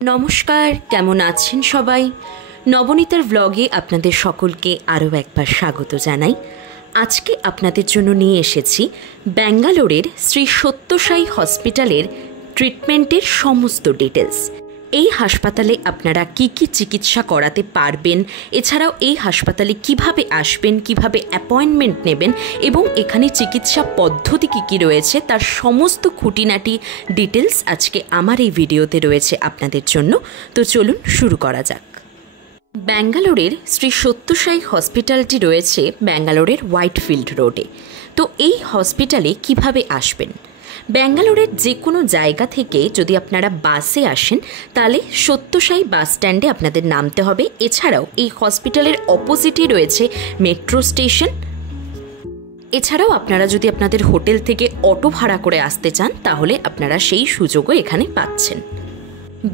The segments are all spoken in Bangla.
নমস্কার, কেমন আছেন সবাই? নবনীতার ব্লগে আপনাদের সকলকে আরও একবার স্বাগত জানাই। আজকে আপনাদের জন্য নিয়ে এসেছি ব্যাঙ্গালোরের শ্রী সত্য সাই হসপিটালের ট্রিটমেন্টের সমস্ত ডিটেলস। এই হাসপাতালে আপনারা কি কি চিকিৎসা করাতে পারবেন, এছাড়াও এই হাসপাতালে কিভাবে আসবেন, কিভাবে অ্যাপয়েন্টমেন্ট নেবেন এবং এখানে চিকিৎসা পদ্ধতি কী কী রয়েছে তার সমস্ত খুঁটিনাটি ডিটেলস আজকে আমার এই ভিডিওতে রয়েছে আপনাদের জন্য। তো চলুন শুরু করা যাক। ব্যাঙ্গালোরের শ্রী সত্য সাই হসপিটালটি রয়েছে ব্যাঙ্গালোরের হোয়াইটফিল্ড রোডে। তো এই হসপিটালে কিভাবে আসবেন? ব্যাঙ্গালোরের যে কোনো জায়গা থেকে যদি আপনারা বাসে আসেন তাহলে সত্য সাই বাস স্ট্যান্ডে আপনাদের নামতে হবে। এছাড়াও এই হসপিটালের অপোজিটই রয়েছে মেট্রো স্টেশন। এছাড়াও আপনারা যদি আপনাদের হোটেল থেকে অটো ভাড়া করে আসতে চান তাহলে আপনারা সেই সুযোগও এখানে পাচ্ছেন।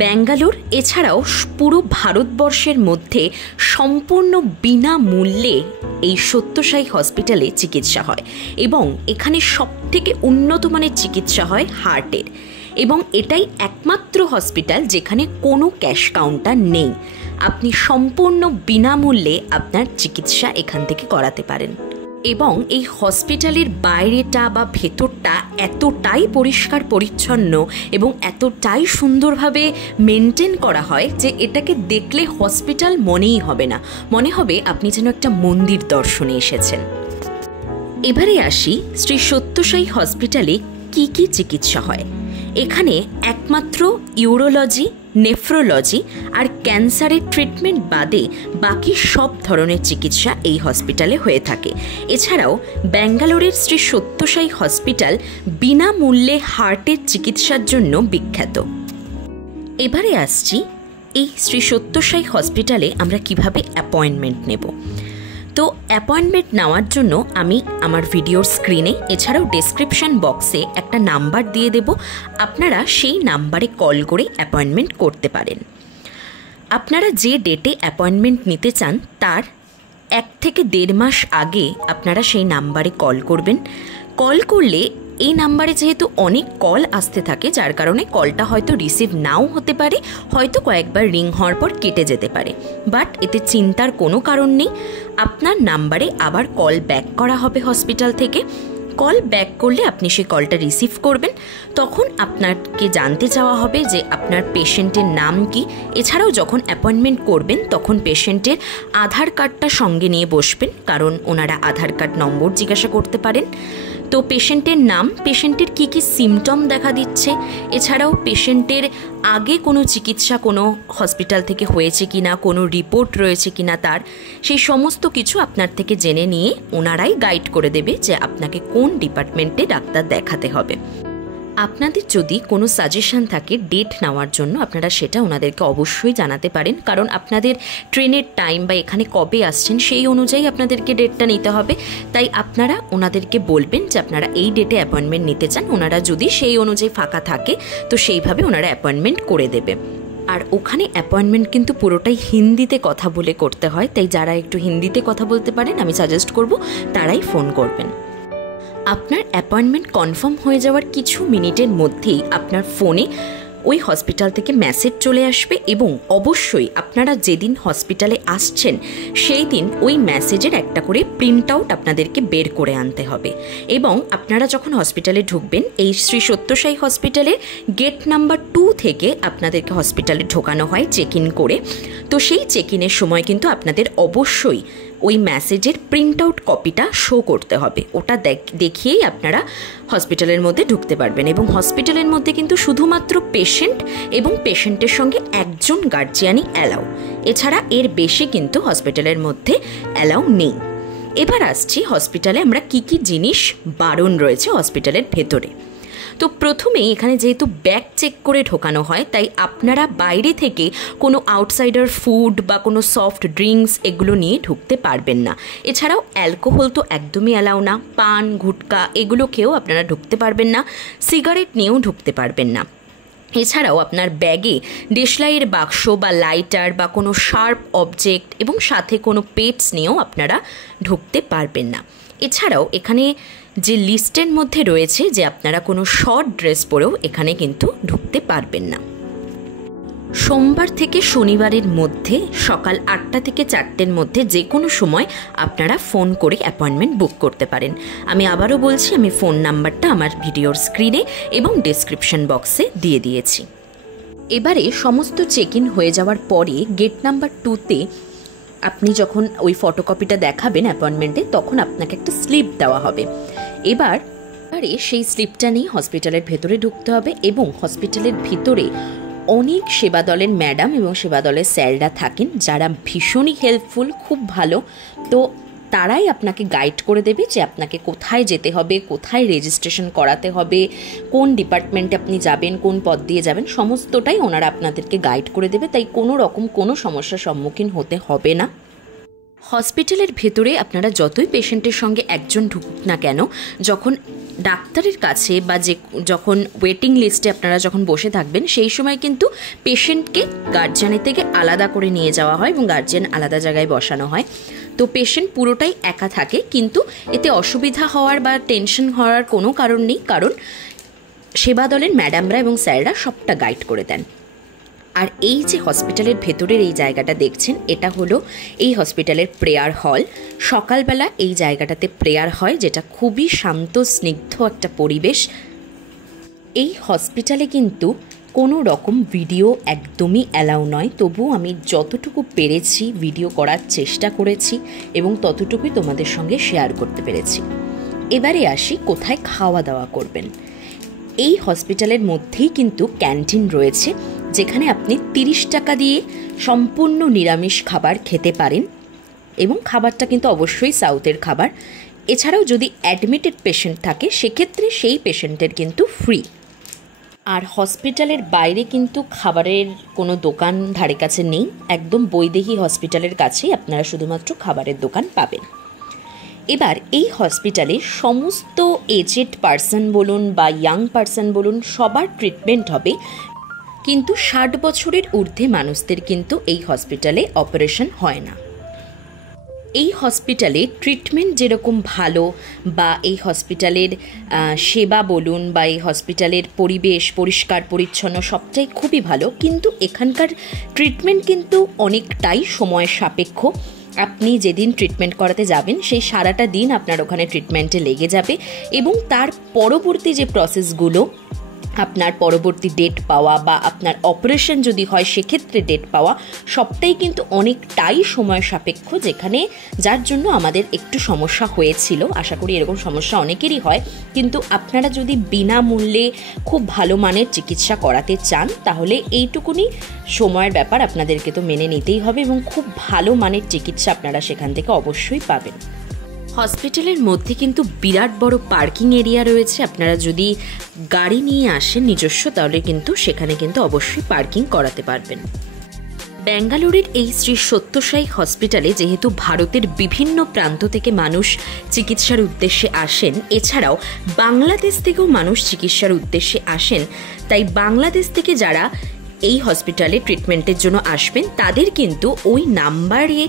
ব্যাঙ্গালোর এছাড়াও পুরো ভারতবর্ষের মধ্যে সম্পূর্ণ বিনামূল্যে এই সত্য সাই হসপিটালে চিকিৎসা হয় এবং এখানে সবথেকে উন্নত মানের চিকিৎসা হয় হার্টের, এবং এটাই একমাত্র হসপিটাল যেখানে কোনো ক্যাশ কাউন্টার নেই। আপনি সম্পূর্ণ বিনামূল্যে আপনার চিকিৎসা এখান থেকে করাতে পারেন এবং এই হসপিটালের বাইরেটা বা ভেতরটা এতটাই পরিষ্কার পরিচ্ছন্ন এবং এতটাই সুন্দরভাবে মেনটেন করা হয় যে এটাকে দেখলে হসপিটাল মনেই হবে না, মনে হবে আপনি যেন একটা মন্দির দর্শনে এসেছেন। এবারে আসি শ্রী সত্য সাই হসপিটালে কি কি চিকিৎসা হয়। এখানে একমাত্র ইউরোলজি, নেফ্রোলজি আর ক্যান্সারের ট্রিটমেন্ট বাদে বাকি সব ধরনের চিকিৎসা এই হসপিটালে হয়ে থাকে। এছাড়াও ব্যাঙ্গালোরের শ্রী সত্য সাই হসপিটাল বিনামূল্যে হার্টের চিকিৎসার জন্য বিখ্যাত। এবারে আসছি এই শ্রী সত্য সাই হসপিটালে আমরা কিভাবে অ্যাপয়েন্টমেন্ট নেব। তো অ্যাপয়েন্টমেন্ট নেওয়ার জন্য আমি আমার ভিডিওর স্ক্রিনে এছাড়াও ডেসক্রিপশন বক্সে একটা নাম্বার দিয়ে দেব, আপনারা সেই নাম্বারে কল করে অ্যাপয়েন্টমেন্ট করতে পারেন। আপনারা যে ডেটে অ্যাপয়েন্টমেন্ট নিতে চান তার 1 থেকে 1.5 মাস আগে আপনারা সেই নাম্বারে কল করবেন। কল করলে এই নাম্বারে যেহেতু অনেক কল আসতে থাকে যার কারণে কলটা হয়তো রিসিভ নাও হতে পারে, হয়তো কয়েকবার রিং হওয়ার পর কেটে যেতে পারে, বাট এতে চিন্তার কোনো কারণ নেই। আপনার নাম্বারে আবার কল ব্যাক করা হবে হসপিটাল থেকে। কল ব্যাক করলে আপনি সেই কলটা রিসিভ করবেন। তখন আপনাকে জানতে চাওয়া হবে যে আপনার পেশেন্টের নাম কি। এছাড়াও যখন অ্যাপয়েন্টমেন্ট করবেন তখন পেশেন্টের আধার কার্ডটা সঙ্গে নিয়ে বসবেন, কারণ ওনারা আধার কার্ড নম্বর জিজ্ঞাসা করতে পারেন। তো পেশেন্টের নাম, পেশেন্টের কী কী সিমটম দেখা দিচ্ছে, এছাড়াও পেশেন্টের আগে কোনো চিকিৎসা কোনো হসপিটাল থেকে হয়েছে কি না, কোনো রিপোর্ট রয়েছে কি না তার, সেই সমস্ত কিছু আপনার থেকে জেনে নিয়ে ওনারাই গাইড করে দেবে যে আপনাকে কোন ডিপার্টমেন্টে ডাক্তার দেখাতে হবে। আপনাদের যদি কোনো সাজেশন থাকে ডেট নেওয়ার জন্য আপনারা সেটা ওনাদেরকে অবশ্যই জানাতে পারেন, কারণ আপনাদের ট্রেনের টাইম বা এখানে কবে আসছেন সেই অনুযায়ী আপনাদেরকে ডেটটা নিতে হবে। তাই আপনারা ওনাদেরকে বলবেন যে আপনারা এই ডেটে অ্যাপয়েন্টমেন্ট নিতে চান, ওনারা যদি সেই অনুযায়ী ফাঁকা থাকে তো সেইভাবে ওনারা অ্যাপয়েন্টমেন্ট করে দেবে। আর ওখানে অ্যাপয়েন্টমেন্ট কিন্তু পুরোটাই হিন্দিতে কথা বলে করতে হয়, তাই যারা একটু হিন্দিতে কথা বলতে পারেন আমি সাজেস্ট করব তারাই ফোন করবেন। আপনার অ্যাপয়েন্টমেন্ট কনফার্ম হয়ে যাওয়ার কিছু মিনিটের মধ্যেই আপনার ফোনে ওই হসপিটাল থেকে মেসেজ চলে আসবে এবং অবশ্যই আপনারা যেদিন হসপিটালে আসছেন সেই দিন ওই মেসেজের একটা করে প্রিন্ট আউট আপনাদেরকে বের করে আনতে হবে। এবং আপনারা যখন হসপিটালে ঢুকবেন এই শ্রী সত্য সাই হসপিটালের গেট নাম্বার 2 থেকে আপনাদেরকে হসপিটালে ঢোকানো হয় চেক ইন করে। তো সেই চেক ইনের সময় কিন্তু আপনাদের অবশ্যই ওই মেসেজের প্রিন্ট আউট কপিটা শো করতে হবে। ওটা দেখিয়েই আপনারা হসপিটালের মধ্যে ঢুকতে পারবেন। এবং হসপিটালের মধ্যে কিন্তু শুধুমাত্র পেশেন্ট এবং পেশেন্টের সঙ্গে একজন গার্জিয়ানই অ্যালাউ, এছাড়া এর বেশি কিন্তু হসপিটালের মধ্যে অ্যালাউ নেই। এবার আসছি হসপিটালে আমরা কি কি জিনিস বারণ রয়েছে হসপিটালের ভেতরে। তো প্রথমেই এখানে যেহেতু ব্যাগ চেক করে ঢোকানো হয় তাই আপনারা বাইরে থেকে কোনো আউটসাইডার ফুড বা কোনো সফট ড্রিঙ্কস এগুলো নিয়ে ঢুকতে পারবেন না। এছাড়াও অ্যালকোহল তো একদমই অ্যালাউ না, পান গুটকা এগুলো খেয়েও আপনারা ঢুকতে পারবেন না, সিগারেট নিয়েও ঢুকতে পারবেন না। এছাড়াও আপনার ব্যাগে দেশলাইয়ের বাক্স বা লাইটার বা কোনো শার্প অবজেক্ট এবং সাথে কোনো পেটস নিয়েও আপনারা ঢুকতে পারবেন না। এছাড়াও এখানে যে লিস্টের মধ্যে রয়েছে যে আপনারা কোনো শর্ট ড্রেস পরেও এখানে কিন্তু ঢুকতে পারবেন না। সোমবার থেকে শনিবারের মধ্যে সকাল 8টা থেকে 4টের মধ্যে যে কোনো সময় আপনারা ফোন করে অ্যাপয়েন্টমেন্ট বুক করতে পারেন। আমি আবারও বলছি, আমি ফোন নাম্বারটা আমার ভিডিওর স্ক্রিনে এবং ডেসক্রিপশন বক্সে দিয়ে দিয়েছি। এবারে সমস্ত চেক ইন হয়ে যাওয়ার পরে গেট নাম্বার 2তে আপনি যখন ওই ফটোকপিটা দেখাবেন অ্যাপয়েন্টমেন্টে, তখন আপনাকে একটা স্লিপ দেওয়া হবে। এবারে সেই স্লিপটা নিয়ে হসপিটালের ভেতরে ঢুকতে হবে এবং হসপিটালের ভিতরে অনেক সেবা দলের ম্যাডাম এবং সেবা দলের স্যাররা থাকেন, যারা ভীষণই হেল্পফুল, খুব ভালো। তো তারাই আপনাকে গাইড করে দেবে যে আপনাকে কোথায় যেতে হবে, কোথায় রেজিস্ট্রেশন করাতে হবে, কোন ডিপার্টমেন্টে আপনি যাবেন, কোন পথ দিয়ে যাবেন, সমস্তটাই ওনারা আপনাদেরকে গাইড করে দেবে। তাই কোনো রকম কোনো সমস্যার সম্মুখীন হতে হবে না। হসপিটালের ভেতরে আপনারা যতই পেশেন্টের সঙ্গে একজন ঢুকুক না কেন, যখন ডাক্তারের কাছে বা যখন ওয়েটিং লিস্টে আপনারা যখন বসে থাকবেন, সেই সময় কিন্তু পেশেন্টকে গার্জিয়ানের থেকে আলাদা করে নিয়ে যাওয়া হয় এবং গার্জিয়ান আলাদা জায়গায় বসানো হয়। তো পেশেন্ট পুরোটাই একা থাকে, কিন্তু এতে অসুবিধা হওয়ার বা টেনশন হওয়ার কোনো কারণ নেই, কারণ সেবা দলের ম্যাডামরা এবং স্যাররা সবটা গাইড করে দেন। আর এই যে হসপিটালের ভেতরের এই জায়গাটা দেখছেন, এটা হলো এই হসপিটালের প্রেয়ার হল। সকালবেলা এই জায়গাটাতে প্রেয়ার হয়, যেটা খুবই শান্ত স্নিগ্ধ একটা পরিবেশ। এই হসপিটালে কিন্তু কোনো রকম ভিডিও একদমই অ্যালাউ নয়, তবুও আমি যতটুকু পেরেছি ভিডিও করার চেষ্টা করেছি এবং ততটুকুই তোমাদের সঙ্গে শেয়ার করতে পেরেছি। এবারে আসি কোথায় খাওয়া দাওয়া করবেন। এই হসপিটালের মধ্যেই কিন্তু ক্যান্টিন রয়েছে, যেখানে আপনি 30 টাকা দিয়ে সম্পূর্ণ নিরামিষ খাবার খেতে পারেন এবং খাবারটা কিন্তু অবশ্যই সাউথের খাবার। এছাড়াও যদি অ্যাডমিটেড পেশেন্ট থাকে, সেক্ষেত্রে সেই পেশেন্টের কিন্তু ফ্রি। আর হসপিটালের বাইরে কিন্তু খাবারের কোনো দোকান ধারে কাছে নেই, একদম বৈদেহী হসপিটালের কাছেই আপনারা শুধুমাত্র খাবারের দোকান পাবেন। এবার এই হসপিটালে সমস্ত এজেড পার্সন বলুন বা ইয়াং পার্সন বলুন, সবার ট্রিটমেন্ট হবে, কিন্তু 60 বছরের ঊর্ধ্বে মানুষদের কিন্তু এই হসপিটালে অপারেশন হয় না। এই হসপিটালে ট্রিটমেন্ট যেরকম ভালো বা এই হসপিটালের সেবা বলুন বা এই হসপিটালের পরিবেশ পরিষ্কার পরিচ্ছন্ন সবটাই খুবই ভালো, কিন্তু এখানকার ট্রিটমেন্ট কিন্তু অনেকটাই সময় সাপেক্ষ। আপনি যেদিন ট্রিটমেন্ট করাতে যাবেন, সেই সারাটা দিন আপনার ওখানে ট্রিটমেন্টে লেগে যাবে এবং তার পরবর্তী যে প্রসেসগুলো, আপনার পরবর্তী ডেট পাওয়া বা আপনার অপারেশন যদি হয় সেক্ষেত্রে ডেট পাওয়া, সবটাই কিন্তু অনেকটাই সময় সাপেক্ষ, যার জন্য আমাদের একটু সমস্যা হয়েছিল। আশা করি এরকম সমস্যা অনেকেরই হয়, কিন্তু আপনারা যদি বিনামূল্যে খুব ভালো মানের চিকিৎসা করাতে চান, তাহলে এইটুকুনি সময়ের ব্যাপার আপনাদেরকে তো মেনে নিতেই হবে এবং খুব ভালো মানের চিকিৎসা আপনারা সেখান থেকে অবশ্যই পাবেন। হসপিটালের মধ্যে কিন্তু বিরাট বড় পার্কিং এরিয়া রয়েছে। আপনারা যদি গাড়ি নিয়ে আসেন নিজস্ব, তাহলে কিন্তু সেখানে কিন্তু অবশ্যই পার্কিং করাতে পারবেন। ব্যাঙ্গালোরের এই শ্রী সত্যসাই হসপিটালে যেহেতু ভারতের বিভিন্ন প্রান্ত থেকে মানুষ চিকিৎসার উদ্দেশ্যে আসেন, এছাড়াও বাংলাদেশ থেকেও মানুষ চিকিৎসার উদ্দেশ্যে আসেন, তাই বাংলাদেশ থেকে যারা এই হসপিটালে ট্রিটমেন্টের জন্য আসবেন, তাদের কিন্তু ওই নাম্বারে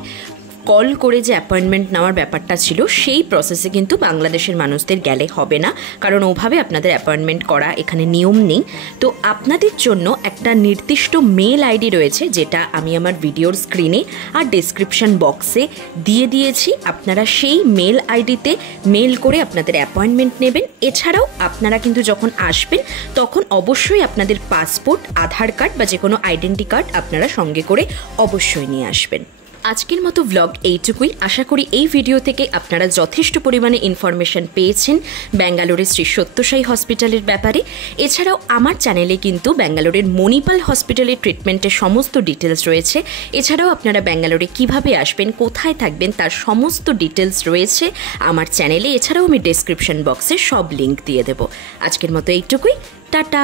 কল করে যে অ্যাপয়েন্টমেন্ট নেওয়ার ব্যাপারটা ছিল, সেই প্রসেসে কিন্তু বাংলাদেশের মানুষদের গেলে হবে না, কারণ ওভাবে আপনাদের অ্যাপয়েন্টমেন্ট করা এখানে নিয়ম নেই। তো আপনাদের জন্য একটা নির্দিষ্ট মেল আইডি রয়েছে, যেটা আমি আমার ভিডিওর স্ক্রিনে আর ডেসক্রিপশন বক্সে দিয়ে দিয়েছি। আপনারা সেই মেল আইডিতে মেল করে আপনাদের অ্যাপয়েন্টমেন্ট নেবেন। এছাড়াও আপনারা কিন্তু যখন আসবেন, তখন অবশ্যই আপনাদের পাসপোর্ট, আধার কার্ড বা যে কোনো আইডেন্টি কার্ড আপনারা সঙ্গে করে অবশ্যই নিয়ে আসবেন। আজকের মতো ব্লগ এইটুকুই। আশা করি এই ভিডিও থেকে আপনারা যথেষ্ট পরিমাণে ইনফরমেশন পেয়েছেন ব্যাঙ্গালোরের শ্রী সত্যসাই হসপিটালের ব্যাপারে। এছাড়াও আমার চ্যানেলে কিন্তু ব্যাঙ্গালোরের মণিপাল হসপিটালের ট্রিটমেন্টের সমস্ত ডিটেলস রয়েছে। এছাড়াও আপনারা ব্যাঙ্গালোরে কিভাবে আসবেন, কোথায় থাকবেন, তার সমস্ত ডিটেলস রয়েছে আমার চ্যানেলে। এছাড়াও আমি ডেসক্রিপশন বক্সে সব লিঙ্ক দিয়ে দেবো। আজকের মতো এইটুকুই, টাটা।